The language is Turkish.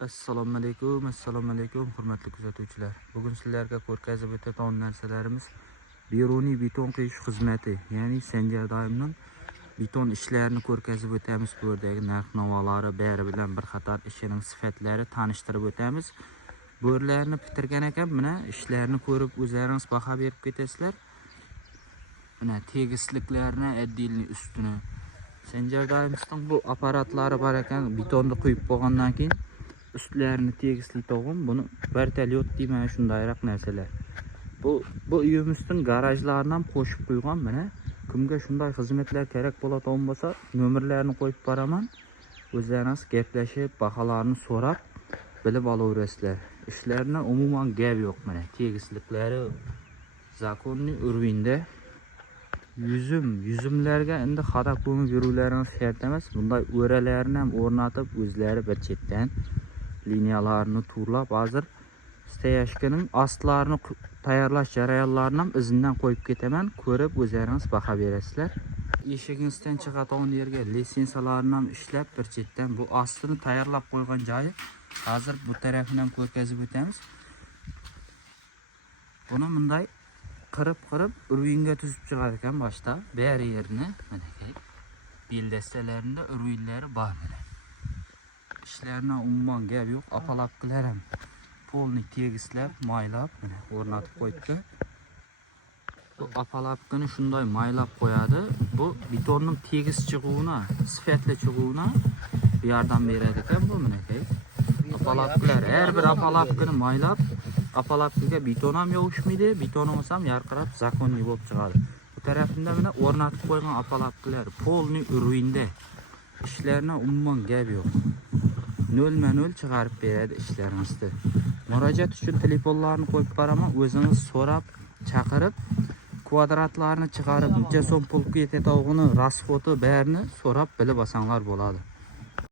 Assalomu alaykum, hurmatli kuzatuvchilar. Bugun sizlarga ko'rgazib o'tadigan narsalarimiz beruniy beton quyish xizmati, ya'ni Senjar doimning beton ishlarini ko'rgazib o'tamiz. Bu yerdagi narx-navolari bari bilan bir qator ishining sifatlari tanishtirib o'tamiz. Bu yerlarni bitirgan ekan, mana ishlarni ko'rib o'zlaringiz baho berib ketasizlar. Mana tegishliklarni, addilni ustini Senjar doimning bu apparatlari bor ekan, betonni quyib bo'lgandan keyin üstlerini tegisli to'g'im, buni vertolyot deyman, shundayroq narsalar. Bu uyimizning garajlaridan qo'shib qo'ygan. Mana kimga shunday xizmatlar kerak bo'ladigan bo'lsa, nomerlarini qo'yib boraman. O'zlaringiz gaplashib, baholarni so'rab bilib olaverasizlar. Ishlardan umuman gap yo'q. Mana tegisliklari zakonniy urvinda. Yüzümlerge endi xato qo'yib yurularingiz shart emas. Bunday o'ralarni ham o'rnatib, o'zlari bir chetdan liniyalarni turlab, hozir steyashkaning astlarini tayyorlash jarayonlarini ham izinden qo'yib ketaman. Ko'rib o'zlaringiz baho berasizlar. Eshigingizdan chiqadigan yerga lisensiyalarni ham ishlab, bir chetdan bu astini tayyorlab qo'ygan joyi. Hozir bu tarafini ham ko'rgazib o'tamiz. Buni bunday qirib urvinga tuzib chiqar ekan boshda. Bari yerini mana beldestalarında urvinlari bor. İşlerine umuman gap yo'q. Apalapkilar ham polni tegislab, maylab o'rnatib qo'yibdi. Bu apalapkini shunday maylab qo'yadi. Bu betonning tegis chiquvini, sifatli chiquvini yordam beradi ekan bu minakay. Apalapkilar har bir apalapkini maylab, apalapkiga beton ham yovishmaydi, beton olsam yarqirab zakonniy bo'lib chiqadi. Bu tarafında mana o'rnatib qo'ygan apalapkilar polni urvinda. İşlerine umuman gap yo'q. Nol chiqarib beradi ishlaringizni. Murojaat uchun telefonlarni qo'yib boraman, o'zingiz so'rab, chaqirib, kvadratlarni chiqarib, necha so'm pul ketadiganini, rasxoti barini so'rab bilib olsanglar bo'ladi.